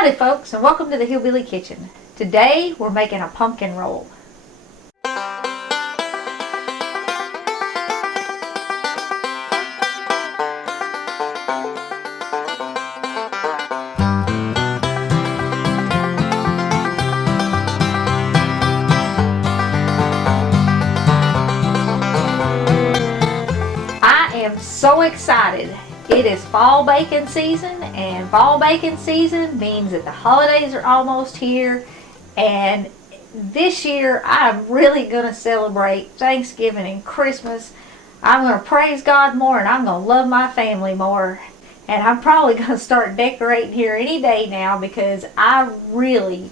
Howdy folks, and welcome to the Hillbilly Kitchen. Today we're making a pumpkin roll. I am so excited. It is fall baking season, and fall baking season means that the holidays are almost here, and this year I'm really going to celebrate Thanksgiving and Christmas. I'm going to praise God more, and I'm going to love my family more, and I'm probably going to start decorating here any day now because I really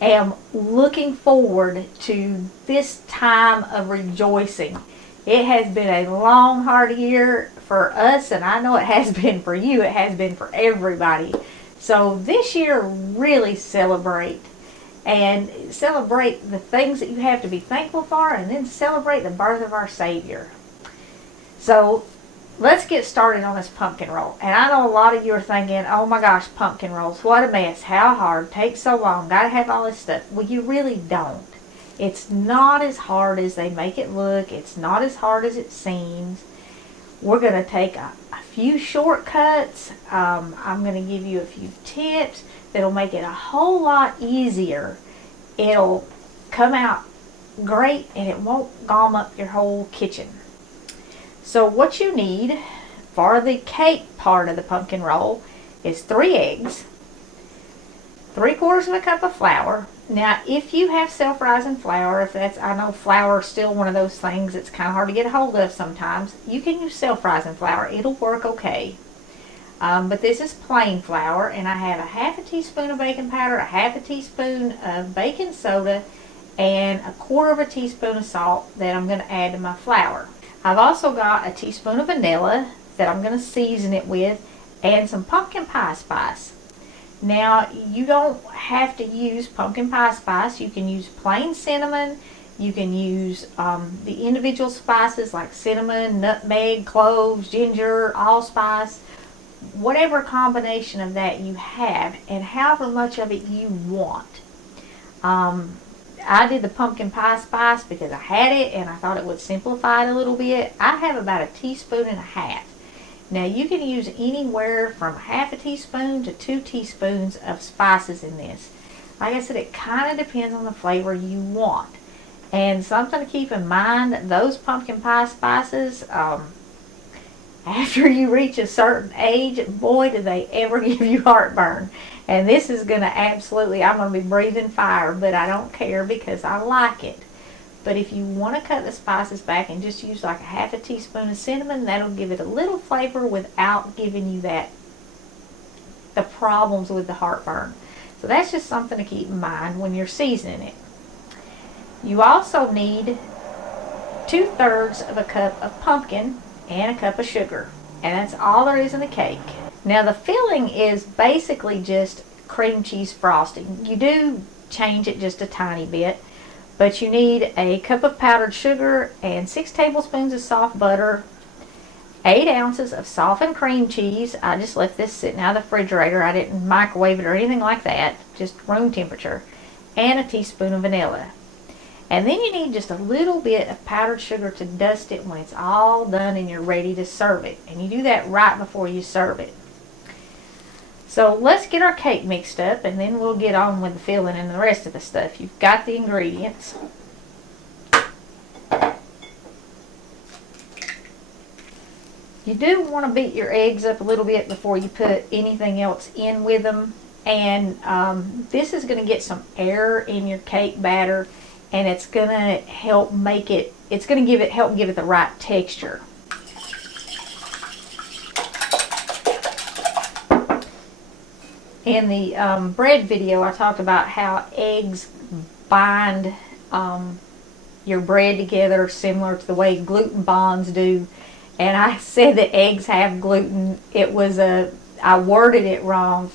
am looking forward to this time of rejoicing. It has been a long, hard year for us, and I know it has been for you. It has been for everybody. So this year, really celebrate. And celebrate the things that you have to be thankful for, and then celebrate the birth of our Savior. So let's get started on this pumpkin roll. And I know a lot of you are thinking, oh my gosh, pumpkin rolls, what a mess, how hard, takes so long, gotta have all this stuff. Well, you really don't. It's not as hard as they make it look. It's not as hard as it seems. We're going to take a few shortcuts. I'm going to give you a few tips that'll make it a whole lot easier. It'll come out great, and it won't gum up your whole kitchen. So what you need for the cake part of the pumpkin roll is 3 eggs, 3/4 of a cup of flour. Now, if you have self-rising flour, I know flour is still one of those things that's kind of hard to get a hold of sometimes. You can use self-rising flour. It'll work okay. But this is plain flour, and I have a 1/2 teaspoon of baking powder, a 1/2 teaspoon of baking soda, and 1/4 teaspoon of salt that I'm going to add to my flour. I've also got a teaspoon of vanilla that I'm going to season it with, and some pumpkin pie spice. Now, you don't have to use pumpkin pie spice. You can use plain cinnamon. You can use the individual spices like cinnamon, nutmeg, cloves, ginger, allspice, whatever combination of that you have, and however much of it you want. I did the pumpkin pie spice because I had it and I thought it would simplify it a little bit. I have about 1.5 teaspoons. Now, you can use anywhere from 1/2 teaspoon to 2 teaspoons of spices in this. Like I said, it kind of depends on the flavor you want. And something to keep in mind, those pumpkin pie spices, after you reach a certain age, boy, do they ever give you heartburn. And this is going to absolutely, I'm going to be breathing fire, but I don't care because I like it. But if you want to cut the spices back and just use like 1/2 teaspoon of cinnamon, that'll give it a little flavor without giving you the problems with the heartburn. So that's just something to keep in mind when you're seasoning it. You also need 2/3 of a cup of pumpkin and a cup of sugar. And that's all there is in the cake. Now, the filling is basically just cream cheese frosting. You do change it just a tiny bit. But you need a cup of powdered sugar and 6 tablespoons of soft butter, 8 ounces of softened cream cheese. I just left this sitting out of the refrigerator. I didn't microwave it or anything like that, just room temperature, and a teaspoon of vanilla. And then you need just a little bit of powdered sugar to dust it when it's all done and you're ready to serve it. And you do that right before you serve it. So let's get our cake mixed up, and then we'll get on with the filling and the rest of the stuff. You've got the ingredients. You do want to beat your eggs up a little bit before you put anything else in with them. And this is going to get some air in your cake batter, and it's going to help make it, it's going to help give it the right texture. In the bread video, I talked about how eggs bind your bread together similar to the way gluten bonds do. And I said that eggs have gluten. I worded it wrong.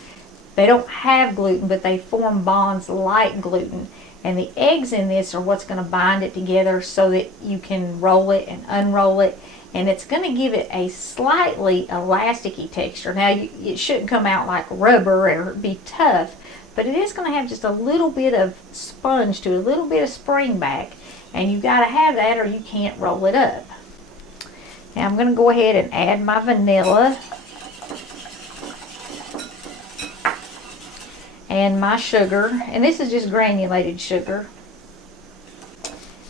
They don't have gluten, but they form bonds like gluten. And the eggs in this are what's going to bind it together so that you can roll it and unroll it. and it's going to give it a slightly elasticy texture. Now, it shouldn't come out like rubber or be tough, but it is going to have just a little bit of sponge to it, a little bit of spring back, and you got to have that or you can't roll it up. Now I'm going to go ahead and add my vanilla and my sugar, and this is just granulated sugar,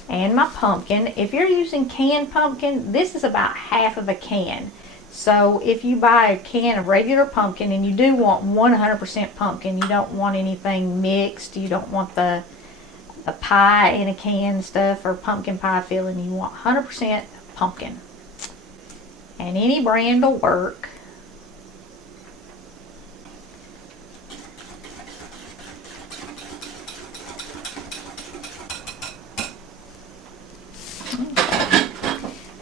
and my pumpkin. If you're using canned pumpkin, this is about half of a can. So if you buy a can of regular pumpkin and you do want 100% pumpkin, you don't want anything mixed, you don't want the pie in a can stuff or pumpkin pie filling, you want 100% pumpkin. And any brand will work.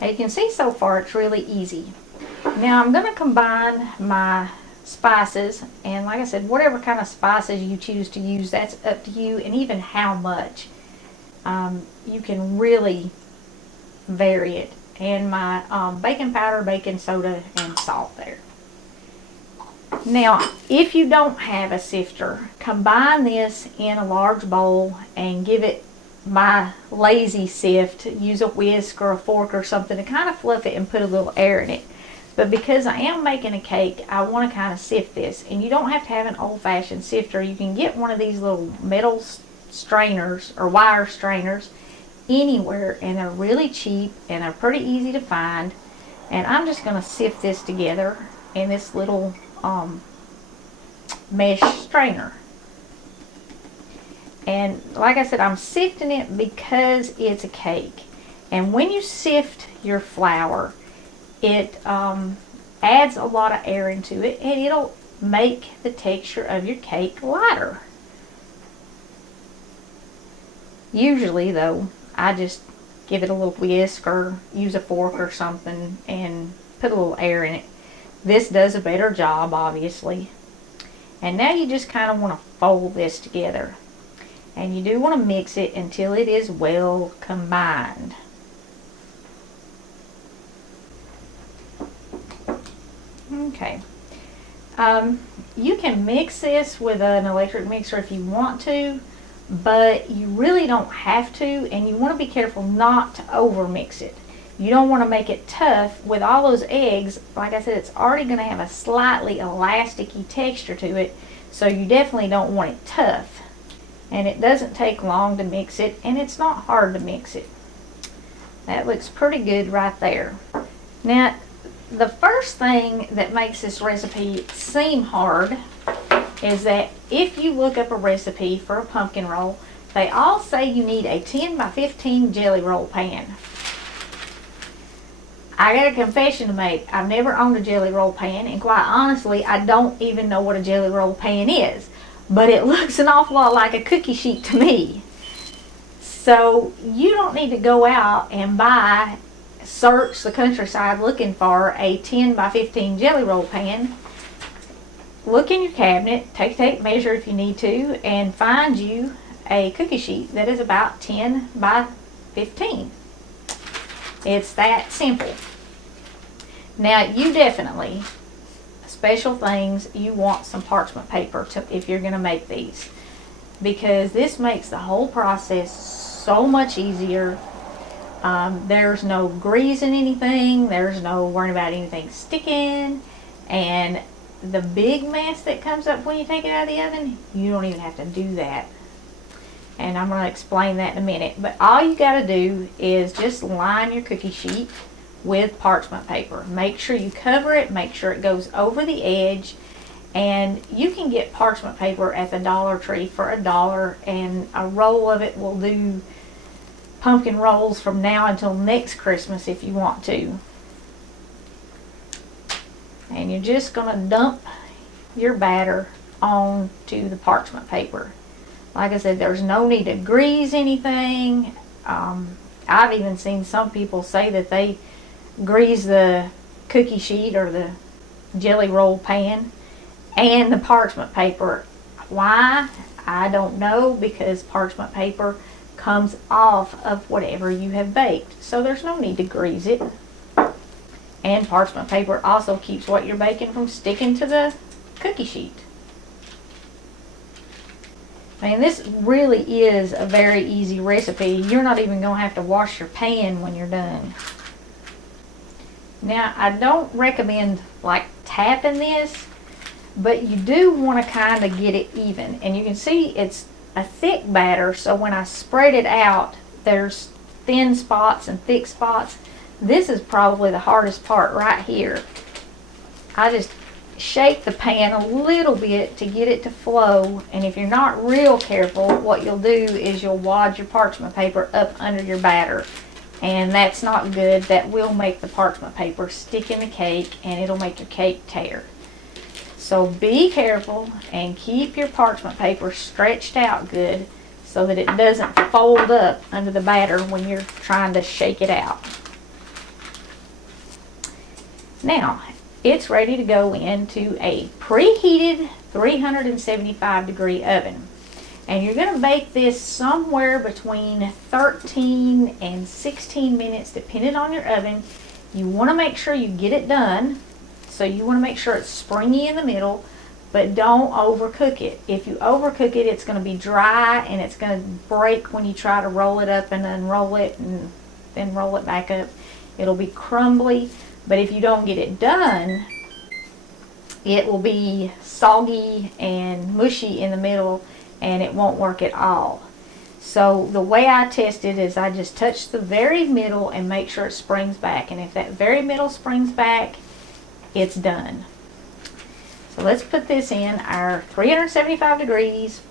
Now you can see so far it's really easy. Now I'm going to combine my spices, and like I said, whatever kind of spices you choose to use, that's up to you, and even how much. You can really vary it. And my baking powder, baking soda, and salt there. Now, if you don't have a sifter, combine this in a large bowl and give it my lazy sift. Use a whisk or a fork or something to kind of fluff it and put a little air in it. But because I am making a cake, I want to kind of sift this. And you don't have to have an old-fashioned sifter. You can get one of these little metal strainers or wire strainers anywhere, and they're really cheap and they're pretty easy to find. And I'm just going to sift this together in this little mesh strainer. And like I said, I'm sifting it because it's a cake. And when you sift your flour, it adds a lot of air into it, and it'll make the texture of your cake lighter. Usually though, I just give it a little whisk or use a fork or something and put a little air in it. This does a better job, obviously. And now you just kind of want to fold this together. And you do want to mix it until it is well combined. Okay. You can mix this with an electric mixer if you want to, but you really don't have to, and you want to be careful not to over mix it. You don't want to make it tough. With all those eggs, like I said, it's already going to have a slightly elasticy texture to it, so you definitely don't want it tough. And it doesn't take long to mix it, and it's not hard to mix it. That looks pretty good right there. Now, the first thing that makes this recipe seem hard is that if you look up a recipe for a pumpkin roll, they all say you need a 10 by 15 jelly roll pan. I got a confession to make. I've never owned a jelly roll pan, and quite honestly, I don't even know what a jelly roll pan is. But it looks an awful lot like a cookie sheet to me. So you don't need to go out and search the countryside looking for a 10 by 15 jelly roll pan. Look in your cabinet, take a tape measure if you need to, and find you a cookie sheet that is about 10 by 15. It's that simple. Now you definitely, special things, you want some parchment paper if you're going to make these, because this makes the whole process so much easier. There's no greasing anything, there's no worrying about anything sticking, and the big mess that comes up when you take it out of the oven, you don't even have to do that. And I'm going to explain that in a minute. But all you got to do is just line your cookie sheet with parchment paper. Make sure you cover it, make sure it goes over the edge, and you can get parchment paper at the Dollar Tree for $1, and a roll of it will do pumpkin rolls from now until next Christmas if you want to. And you're just going to dump your batter onto the parchment paper. Like I said, there's no need to grease anything. I've even seen some people say that they grease the cookie sheet or the jelly roll pan and the parchment paper. Why? I don't know, because parchment paper comes off of whatever you have baked. So there's no need to grease it. And parchment paper also keeps what you're baking from sticking to the cookie sheet. I mean, this really is a very easy recipe. You're not even going to have to wash your pan when you're done. Now, I don't recommend like tapping this, but you do want to kind of get it even. And you can see it's a thick batter, so when I spread it out, there's thin spots and thick spots. This is probably the hardest part right here. I just shake the pan a little bit to get it to flow, and if you're not real careful, what you'll do is you'll wad your parchment paper up under your batter, and that's not good. That will make the parchment paper stick in the cake, and it'll make your cake tear. So be careful and keep your parchment paper stretched out good so that it doesn't fold up under the batter when you're trying to shake it out. Now, it's ready to go into a preheated 375 degree oven. And you're going to bake this somewhere between 13 and 16 minutes depending on your oven. You want to make sure you get it done. So you want to make sure it's springy in the middle, but don't overcook it. If you overcook it, it's going to be dry and it's going to break when you try to roll it up and unroll it and then roll it back up. It'll be crumbly. But if you don't get it done, it will be soggy and mushy in the middle and it won't work at all. So the way I test it is I just touch the very middle and make sure it springs back. And if that very middle springs back, it's done. So let's put this in our 375 degrees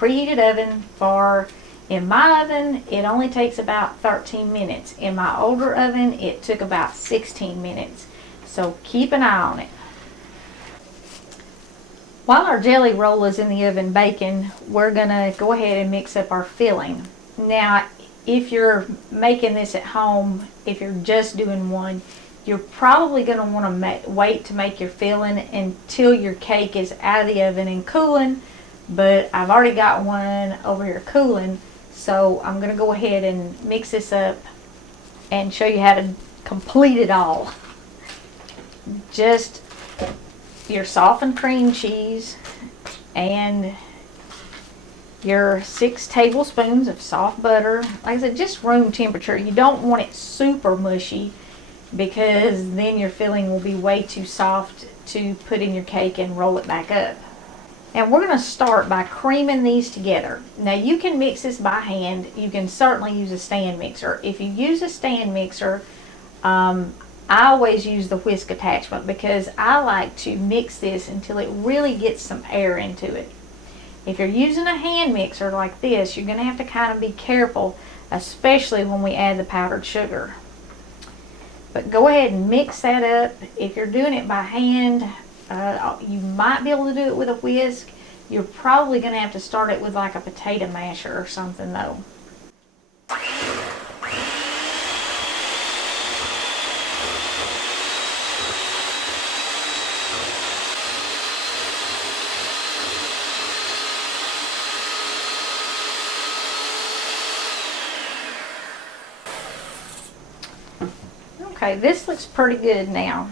preheated oven for, in my oven, it only takes about 13 minutes. In my older oven, it took about 16 minutes. So keep an eye on it. While our jelly roll is in the oven baking, we're going to go ahead and mix up our filling. Now, if you're making this at home, if you're just doing one, you're probably going to want to wait to make your filling until your cake is out of the oven and cooling. But I've already got one over here cooling. So I'm going to go ahead and mix this up and show you how to complete it all. Just your softened cream cheese and your 6 tablespoons of soft butter. Like I said, just room temperature. You don't want it super mushy because then your filling will be way too soft to put in your cake and roll it back up. And we're going to start by creaming these together. Now you can mix this by hand. You can certainly use a stand mixer. If you use a stand mixer, I always use the whisk attachment because I like to mix this until it really gets some air into it. If you're using a hand mixer like this, you're going to have to kind of be careful, especially when we add the powdered sugar. But go ahead and mix that up. If you're doing it by hand, you might be able to do it with a whisk. You're probably going to have to start it with like a potato masher or something though. Okay, this looks pretty good now.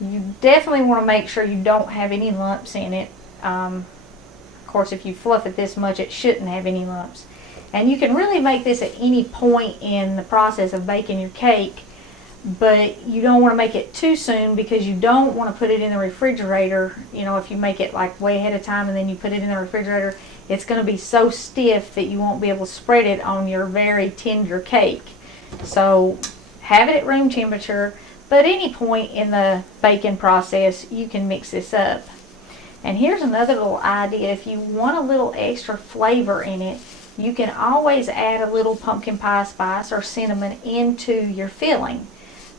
You definitely want to make sure you don't have any lumps in it. Of course, if you fluff it this much, it shouldn't have any lumps. And you can really make this at any point in the process of baking your cake, but you don't want to make it too soon because you don't want to put it in the refrigerator. You know, if you make it like way ahead of time and then you put it in the refrigerator, it's going to be so stiff that you won't be able to spread it on your very tender cake. So have it at room temperature, but at any point in the baking process, you can mix this up. And here's another little idea. If you want a little extra flavor in it, you can always add a little pumpkin pie spice or cinnamon into your filling.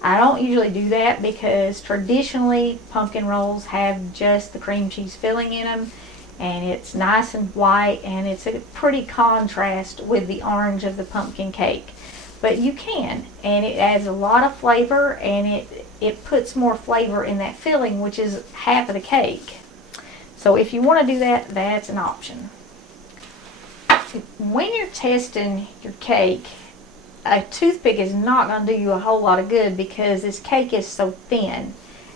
I don't usually do that because traditionally pumpkin rolls have just the cream cheese filling in them, and it's nice and white, and it's a pretty contrast with the orange of the pumpkin cake. But you can, and it adds a lot of flavor, and it puts more flavor in that filling, which is half of the cake. So if you want to do that, that's an option. When you're testing your cake, a toothpick is not going to do you a whole lot of good because this cake is so thin.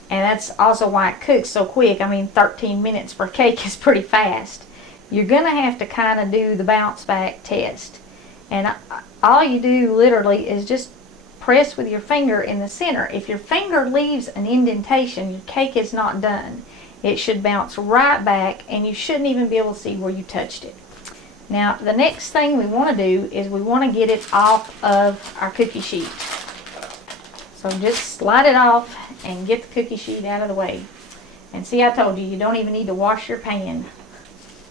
And that's also why it cooks so quick. I mean, 13 minutes for cake is pretty fast. You're going to have to kind of do the bounce back test. And all you do literally is just press with your finger in the center. If your finger leaves an indentation, your cake is not done. It should bounce right back, and you shouldn't even be able to see where you touched it. Now, the next thing we want to do is we want to get it off of our cookie sheet. So just slide it off and get the cookie sheet out of the way. And see, I told you, you don't even need to wash your pan.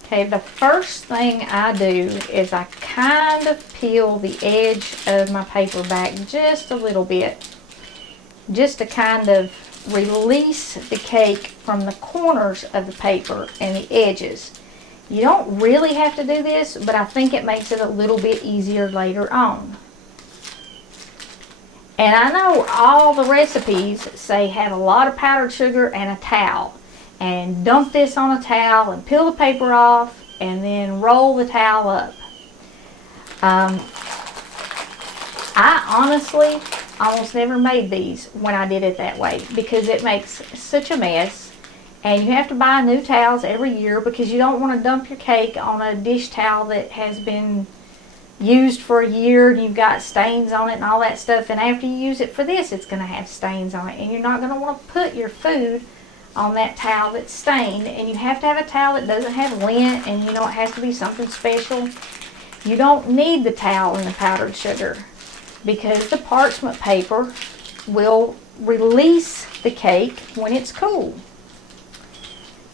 Okay, the first thing I do is I kind of peel the edge of my paper back just a little bit, just to kind of release the cake from the corners of the paper and the edges. You don't really have to do this, but I think it makes it a little bit easier later on. And I know all the recipes say have a lot of powdered sugar and a towel. And dump this on a towel and peel the paper off and then roll the towel up. I honestly almost never made these when I did it that way because it makes such a mess. And you have to buy new towels every year because you don't want to dump your cake on a dish towel that has been used for a year and you've got stains on it and all that stuff. And after you use it for this, it's going to have stains on it. And you're not going to want to put your food on that towel that's stained. And you have to have a towel that doesn't have lint, and you know it has to be something special. You don't need the towel and the powdered sugar because the parchment paper will release the cake when it's cool.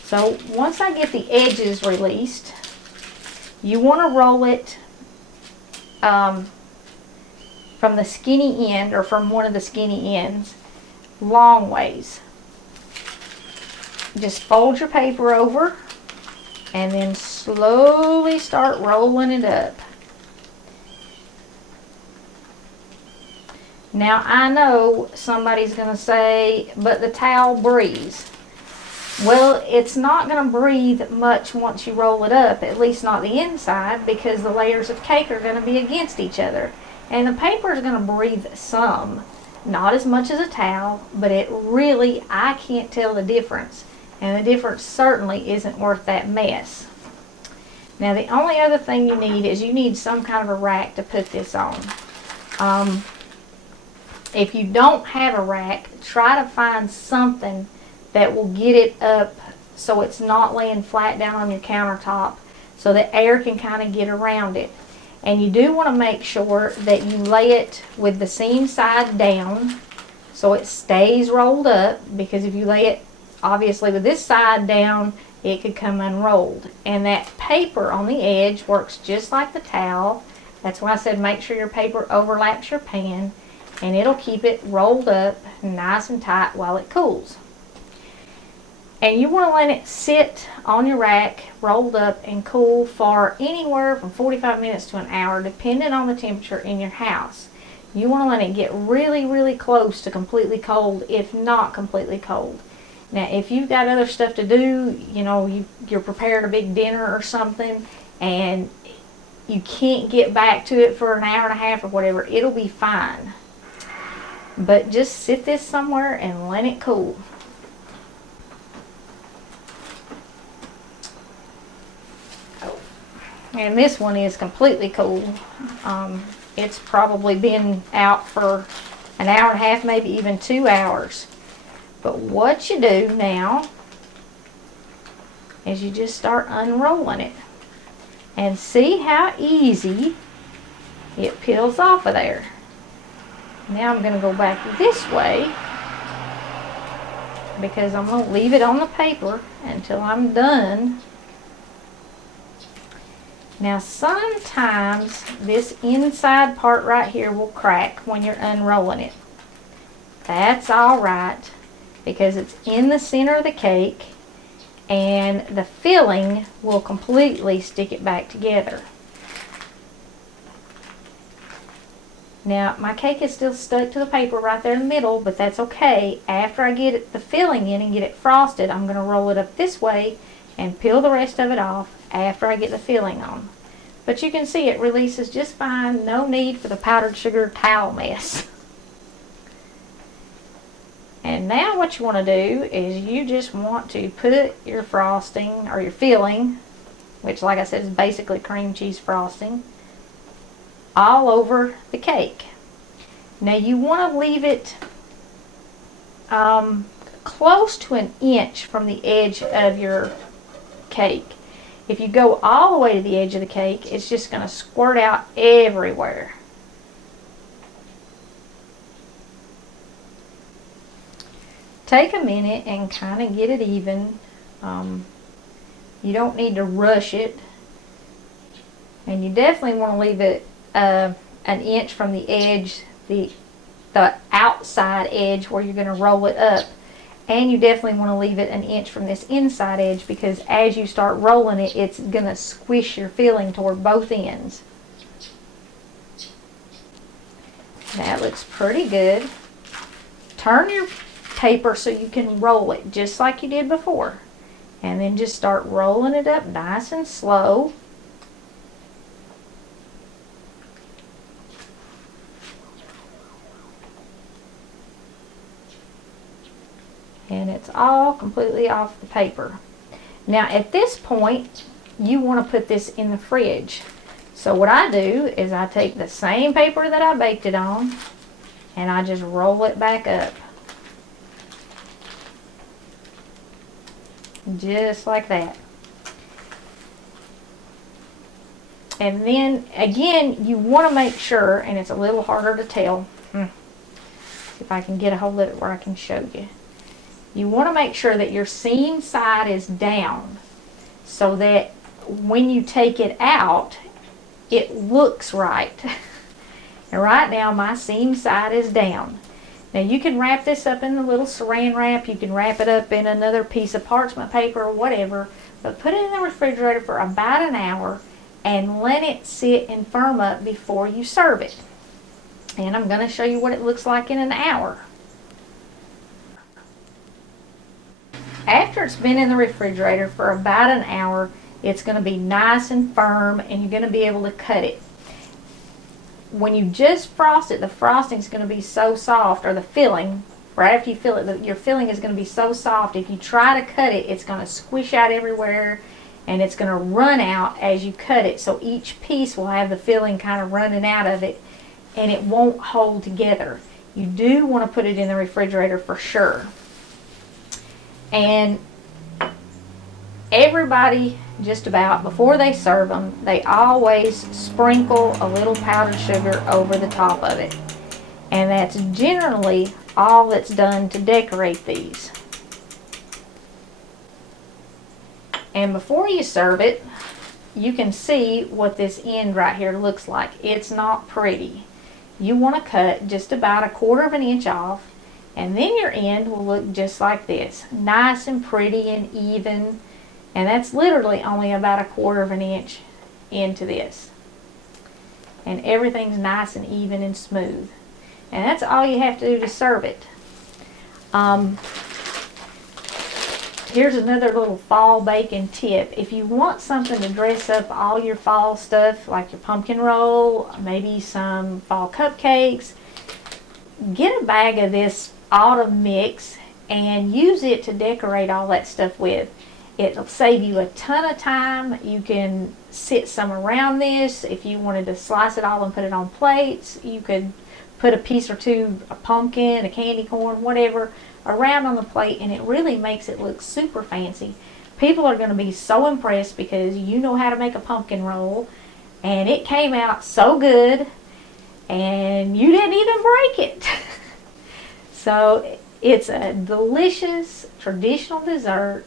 So once I get the edges released, you want to roll it from the skinny end, or from one of the skinny ends, long ways. Just fold your paper over and then slowly start rolling it up. Now I know somebody's going to say, but the towel breathes. Well, it's not going to breathe much once you roll it up, at least not the inside, because the layers of cake are going to be against each other. And the paper is going to breathe some, not as much as a towel, but it really, I can't tell the difference. And the difference certainly isn't worth that mess. Now the only other thing you need is you need some kind of a rack to put this on. If you don't have a rack, try to find something that will get it up so it's not laying flat down on your countertop, so that air can kind of get around it. And you do want to make sure that you lay it with the seam side down so it stays rolled up, because if you lay it obviously with this side down, it could come unrolled. And that paper on the edge works just like the towel. That's why I said make sure your paper overlaps your pan, and it'll keep it rolled up nice and tight while it cools. And you want to let it sit on your rack, rolled up and cool for anywhere from 45 minutes to an hour, depending on the temperature in your house. You want to let it get really, really close to completely cold, if not completely cold. Now, if you've got other stuff to do, you know, you're preparing a big dinner or something, and you can't get back to it for an hour and a half or whatever, it'll be fine. But just sit this somewhere and let it cool. And this one is completely cool. It's probably been out for an hour and a half, maybe even 2 hours. But what you do now is you just start unrolling it. And see how easy it peels off of there. Now I'm going to go back this way, because I'm going to leave it on the paper until I'm done. Now sometimes this inside part right here will crack when you're unrolling it. That's alright, because it's in the center of the cake and the filling will completely stick it back together. Now my cake is still stuck to the paper right there in the middle, but that's okay. After I get the filling in and get it frosted, I'm going to roll it up this way and peel the rest of it off after I get the filling on. But you can see it releases just fine. No need for the powdered sugar towel mess. And now what you want to do is you just want to put your frosting or your filling, which like I said is basically cream cheese frosting, all over the cake. Now you want to leave it close to an inch from the edge of your cake. If you go all the way to the edge of the cake, it's just going to squirt out everywhere. Take a minute and kind of get it even. You don't need to rush it. And you definitely want to leave it an inch from the edge, the outside edge where you're going to roll it up. And you definitely want to leave it an inch from this inside edge, because as you start rolling it, it's going to squish your filling toward both ends. That looks pretty good. Turn your paper so you can roll it just like you did before. And then just start rolling it up nice and slow. And it's all completely off the paper. Now at this point, you want to put this in the fridge. So what I do is I take the same paper that I baked it on and I just roll it back up. Just like that. And then again, you want to make sure, and it's a little harder to tell, if I can get a hold of it where I can show you. You want to make sure that your seam side is down so that when you take it out, it looks right. And right now my seam side is down. Now you can wrap this up in the little saran wrap, you can wrap it up in another piece of parchment paper or whatever, but put it in the refrigerator for about an hour and let it sit and firm up before you serve it. And I'm going to show you what it looks like in an hour. After it's been in the refrigerator for about an hour, it's going to be nice and firm and you're going to be able to cut it. When you just frost it, the frosting is going to be so soft, or the filling, right after you fill it, your filling is going to be so soft, if you try to cut it, it's going to squish out everywhere and it's going to run out as you cut it. So each piece will have the filling kind of running out of it and it won't hold together. You do want to put it in the refrigerator for sure. And everybody, just about, before they serve them, they always sprinkle a little powdered sugar over the top of it. And that's generally all that's done to decorate these. And before you serve it, you can see what this end right here looks like. It's not pretty. You want to cut just about 1/4 inch off, and then your end will look just like this, nice and pretty and even. And that's literally only about 1/4 inch into this. And everything's nice and even and smooth. And that's all you have to do to serve it. Here's another little fall baking tip. If you want something to dress up all your fall stuff, like your pumpkin roll, maybe some fall cupcakes, get a bag of this autumn mix and use it to decorate all that stuff with. It'll save you a ton of time. You can sit some around this. If you wanted to slice it all and put it on plates, you could put a piece or two, a pumpkin, a candy corn, whatever, around on the plate, and it really makes it look super fancy. People are going to be so impressed because you know how to make a pumpkin roll, and it came out so good, and you didn't even break it. So it's a delicious traditional dessert,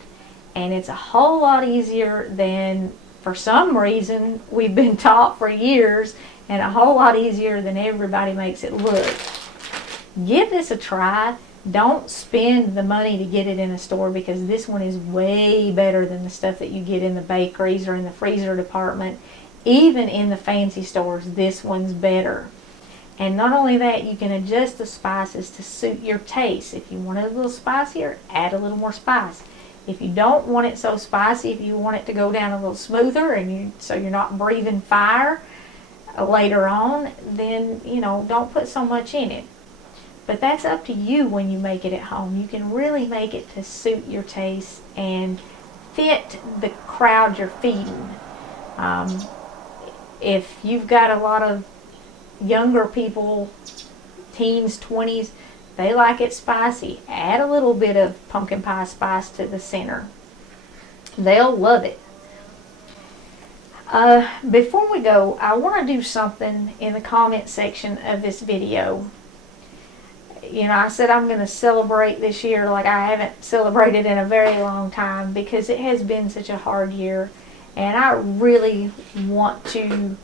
and it's a whole lot easier than, for some reason, we've been taught for years, and a whole lot easier than everybody makes it look. Give this a try. Don't spend the money to get it in a store, because this one is way better than the stuff that you get in the bakeries or in the freezer department. Even in the fancy stores, this one's better. And not only that, you can adjust the spices to suit your taste. If you want it a little spicier, add a little more spice. If you don't want it so spicy, if you want it to go down a little smoother so you're not breathing fire later on, then don't put so much in it. But that's up to you when you make it at home. You can really make it to suit your taste and fit the crowd you're feeding. If you've got a lot of younger people, teens, 20s, they like it spicy, add a little bit of pumpkin pie spice to the center. They'll love it. Before we go, I want to do something in the comment section of this video. I said I'm going to celebrate this year like I haven't celebrated in a very long time, because it has been such a hard year, and I really want to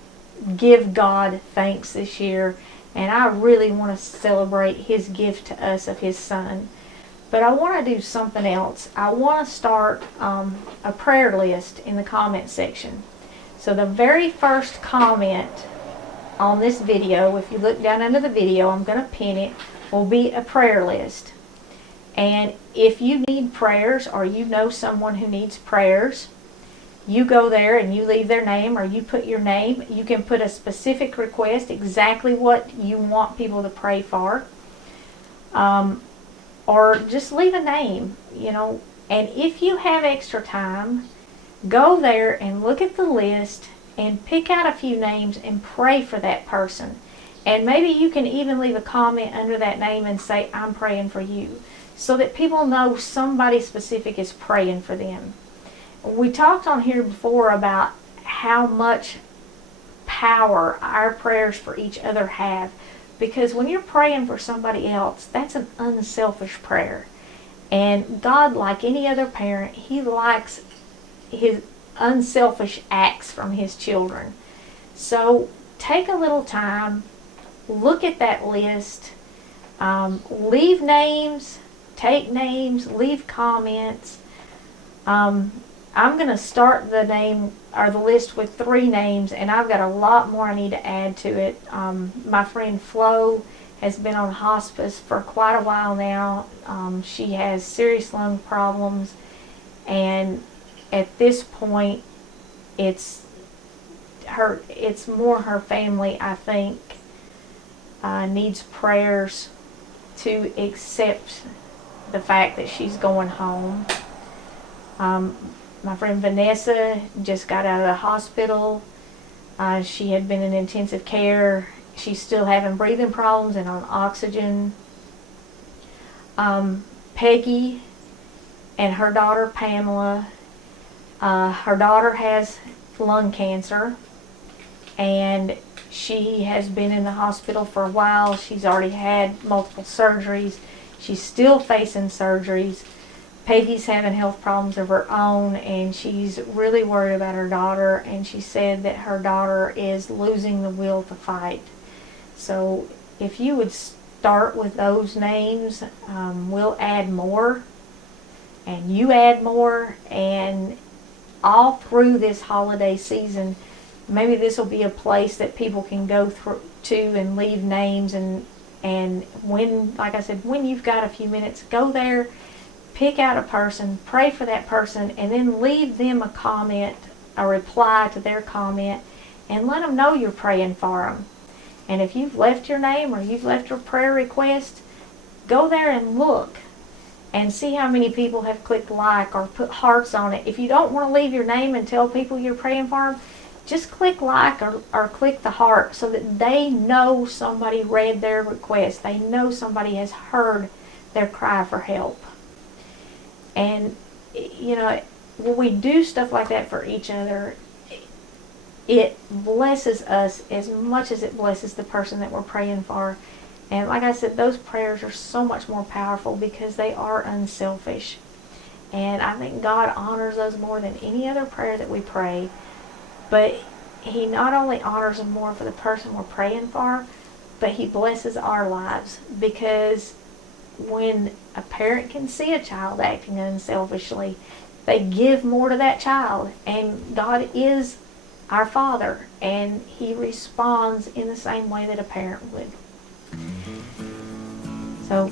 give God thanks this year, and I really want to celebrate His gift to us of His Son. But I want to do something else. I want to start a prayer list in the comment section. So the very first comment on this video, if you look down under the video, I'm going to pin it, will be a prayer list. And if you need prayers, or you know someone who needs prayers, you go there and you leave their name, or you put your name. You can put a specific request, exactly what you want people to pray for, or just leave a name, And if you have extra time, go there and look at the list and pick out a few names and pray for that person. And maybe you can even leave a comment under that name and say, I'm praying for you, so that people know somebody specific is praying for them. We talked on here before about how much power our prayers for each other have, because when you're praying for somebody else, that's an unselfish prayer. And God, like any other parent, He likes His unselfish acts from His children. So take a little time, look at that list, leave names, take names, leave comments. I'm going to start the list with 3 names, and I've got a lot more I need to add to it. My friend Flo has been on hospice for quite a while now. She has serious lung problems, and at this point, it's more her family, I think, needs prayers to accept the fact that she's going home. My friend Vanessa just got out of the hospital. She had been in intensive care. She's still having breathing problems and on oxygen. Peggy and her daughter Pamela. Her daughter has lung cancer, and she has been in the hospital for a while. She's already had multiple surgeries. She's still facing surgeries. Peggy's having health problems of her own, and she's really worried about her daughter, and she said that her daughter is losing the will to fight. So if you would start with those names, we'll add more, and you add more, and all through this holiday season, maybe this will be a place that people can go through to and leave names, and when, like I said, when you've got a few minutes, go there, pick out a person, pray for that person, and then leave them a comment, a reply to their comment, and let them know you're praying for them. And if you've left your name or you've left your prayer request, go there and look and see how many people have clicked like or put hearts on it. If you don't want to leave your name and tell people you're praying for them, just click like or click the heart, so that they know somebody read their request. They know somebody has heard their cry for help. And, when we do stuff like that for each other, it blesses us as much as it blesses the person that we're praying for. And like I said, those prayers are so much more powerful because they are unselfish. And I think God honors us more than any other prayer that we pray. But He not only honors them more for the person we're praying for, but He blesses our lives, because when a parent can see a child acting unselfishly, they give more to that child. And God is our Father, and He responds in the same way that a parent would. So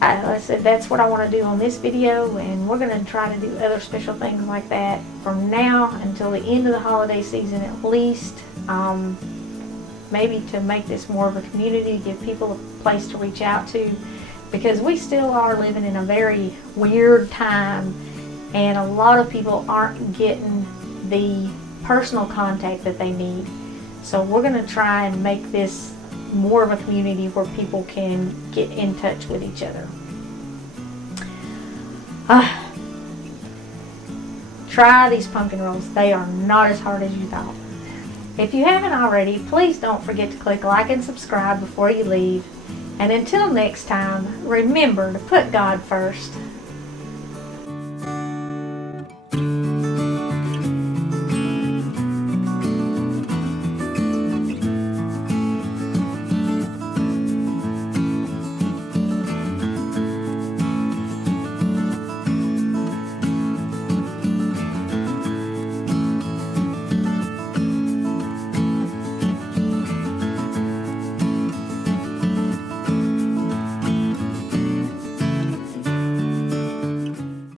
I I said that's what I want to do on this video, and we're going to try to do other special things like that from now until the end of the holiday season at least. Maybe to make this more of a community, give people a place to reach out to, because we still are living in a very weird time, and a lot of people aren't getting the personal contact that they need. So we're going to try and make this more of a community where people can get in touch with each other. Try these pumpkin rolls. They are not as hard as you thought. If you haven't already, please don't forget to click like and subscribe before you leave. And until next time, remember to put God first.